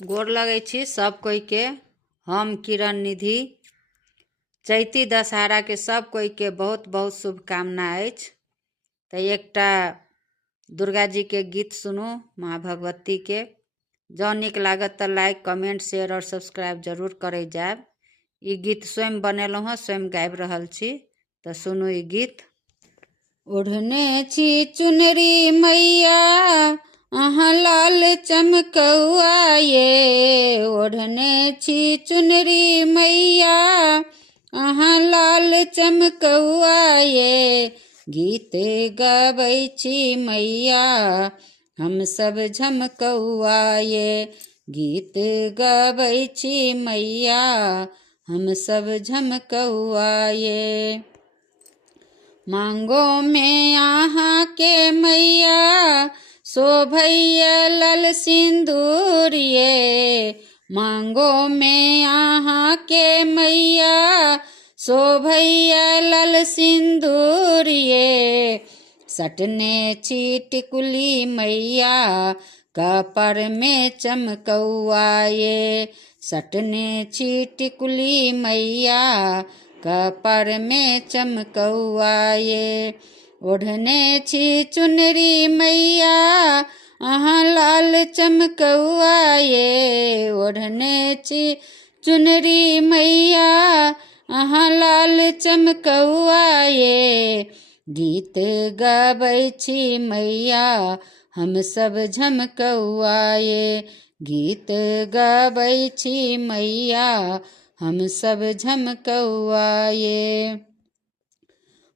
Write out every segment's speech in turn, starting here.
गोर लगै छी सब कोई के। हम किरण निधि। चैती दशहरा के सब कोई के बहुत बहुत शुभकामना अछि। तो एकटा दुर्गा जी के गीत सुनू, माँ भगवती के। जँ नीक लागत तो लाइक कमेंट शेयर और सब्सक्राइब जरूर करे जायब। ई गीत स्वयं बनेलहुँ हँ, स्वयं गाबि रहल छी। तो सुनू ई गीत। ओढ़ने छी चुनरी मैया अहाँ लाल चमकौआ ये। ओढ़ने छी चुनरी मैया अहाँ लाल चमकौआ ये। गीत गाबै छी मैया हम सब झमकौआ ये। गीत गाबै छी मैया हम सब झमकौआ ये। मांगो में आहाँ के मैया शोभैया लाल सिंदूर ये। मांगो में आहाँ के मैया शोभैया लाल सिंदूर ये। सटने छी टिकुली मैया कपर में चमकौआ ये। सटने छी टिकुली मैया कपर में चमकौआ ये। ओढ़ने छी चुनरी मैया अहाँ लाल चमकौआ ये। ओढ़ने छी चुनरी मैया अहाँ लाल चमकौआ ये। गीत गाबै छी मैया हम सब झमकौआ ये। गीत गाबै छी मैया हम सब झमकौआ ये।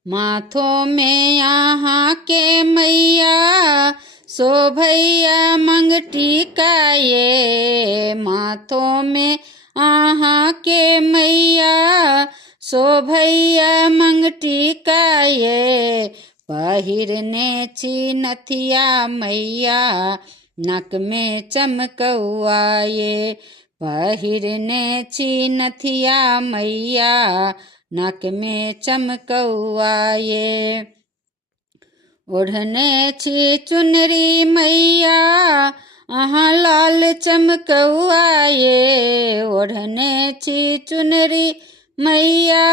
माथों में आहाँ के मैया शोभैया मंगटिका ये। माथों में आहाँ के मैया शोभैया मंगटिका ये। पहिरने छी नथिया मैया नक में चमकौआ ये। पहिरने छी नथिया मैया नक में चमकौआ ये। ओढ़ने छी चुनरी मैया अहाँ लाल चमकौआ ये। ओढ़ने छी चुनरी मैया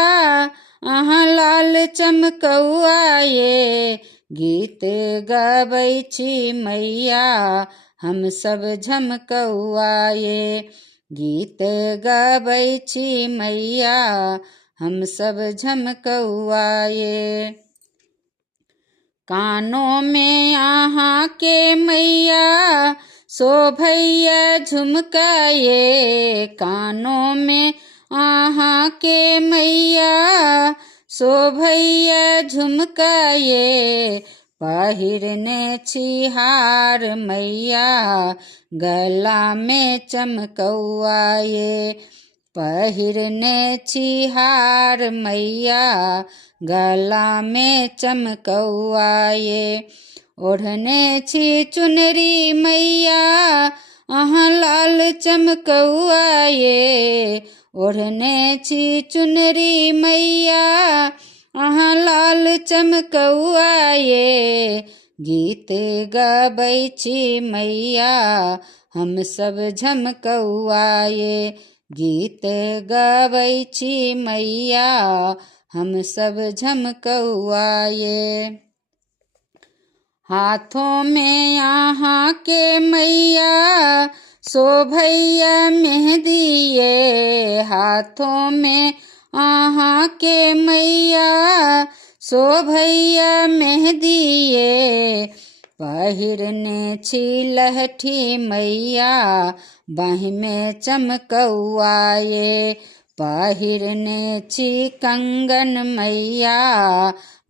अहाँ लाल चमकौआ ये। गीत गाबै छी मैया हम सब झमकौआ ये। गीत गाबै छी मैया हम सब झमकौआ ये। कानों में आहाँ के मैया शोभैया झुमका ये। कानों में आहाँ के मैया शोभैया झुमका ये। पहिरने छी हार मैया गला में चमकौआ ये। पहिरने छी हार मैया गला में चमकौआ ये। ओढ़ने छी चुनरी मैया अहाँ लाल चमकौआ ये। ओढ़ने छी चुनरी मैया अहाँ लाल चमकौआ ये। गीत गाबै छी मैया हम सब झमकौआ ये। गीत गाबै छी मैया हम सब झमकौआ ये। हाथों में आहाँ के मैया शोभैया मेहंदी ये। हाथों में आहाँ के मैया शोभैया मेहंदी ये। पहिरने छी लहठी मैया बाँहि में चमकौआ ये। पहिरने छी कंगन मैया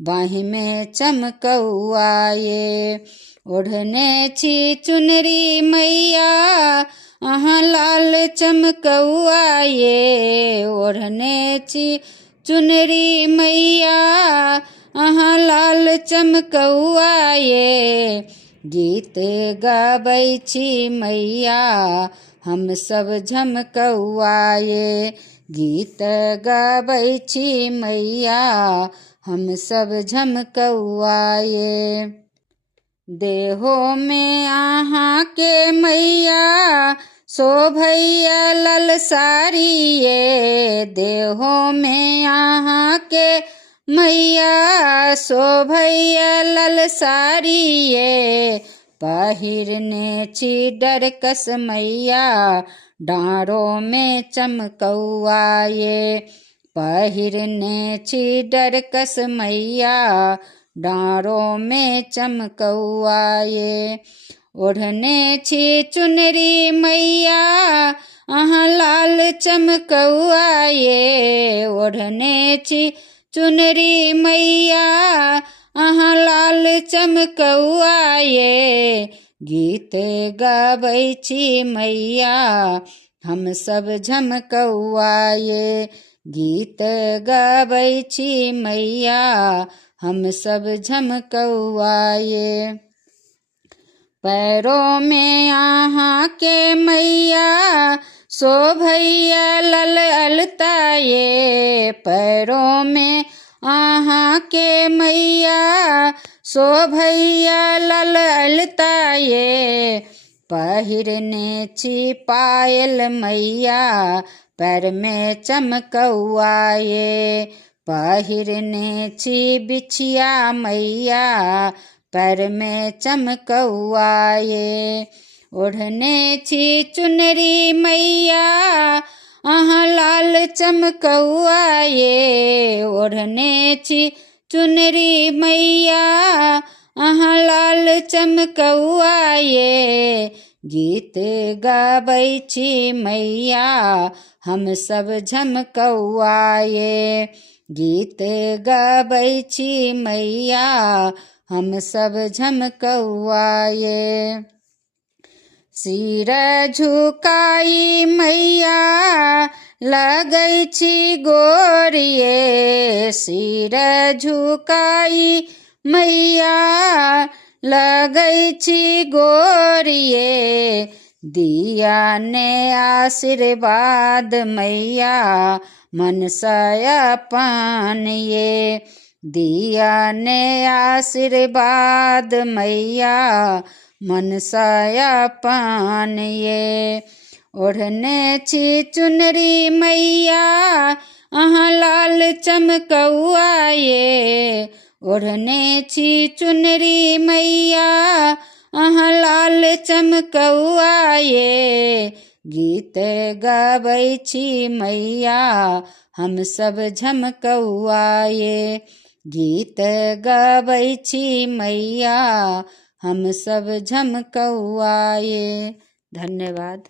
बाँहि में चमकौआ ये। ओढ़ने छी चुनरी मैया अहाँ लाल चमकौआ ये। ओढ़ने छी चुनरी मैया अहाँ लाल चमकौआ ये। गीत गाबै छी मैया हम सब झमकौआ ये। गीत गाबै छी मैया हम सब झमकौआ ये। देहो में आहाँ के मैया शोभैया ललसारी ये देहो में यहाँ के मैया शोभैया ललसारी ये पहिरने चीडर कस मैया डाँरों में चमकौआ ये पहिरने चीडर कस मैया डाँरों में चमकौआ ये ओढ़ने छी चुनरी मैया अहाँ लाल चमकौआ ये ओढ़ने छी चुनरी मैया अहाँ लाल चमकौआ ये गीत गाबै छी मैया हम सब झमकौआ ये गीत गाबै छी मैया हम सब झमकौआ ये पैरों में आहाँ के मैया शोभैया लल अलता ये पैरों में आहाँ के मैया शोभैया लल अलता ये पहिरने छी पायल मैया पैर में चमकौआ ये पहिरने छी बिछिया मैया पैर में चमकौआ ये ओढ़ने छी चुनरी मैया अहाँ लाल चमकौआ ये ओढ़ने छी चुनरी मैया अहाँ लाल चमकौआ ये गीत गाबै छी मैया हम सब झमकौआ ये गीत गाबै छी मैया हम सब झमकौआ ये सिर झुकाई मैया लगै छी गोर ये सिर झुकाई मैया लगै छी गोर ये दिया ने आशीर्वाद मैया मनसा अपन ये दिया ने आशीर्वाद मैया मनसा अपन ये ओढ़ने छी चुनरी मैया अहाँ लाल चमकौआ ये ओढ़ने छी चुनरी मैया अहाँ लाल चमकौआ ये गीत गाबै छी मैया हम सब झमकौआ ये गीत गाबै छी मैया हम सब झमकौआ ये। धन्यवाद।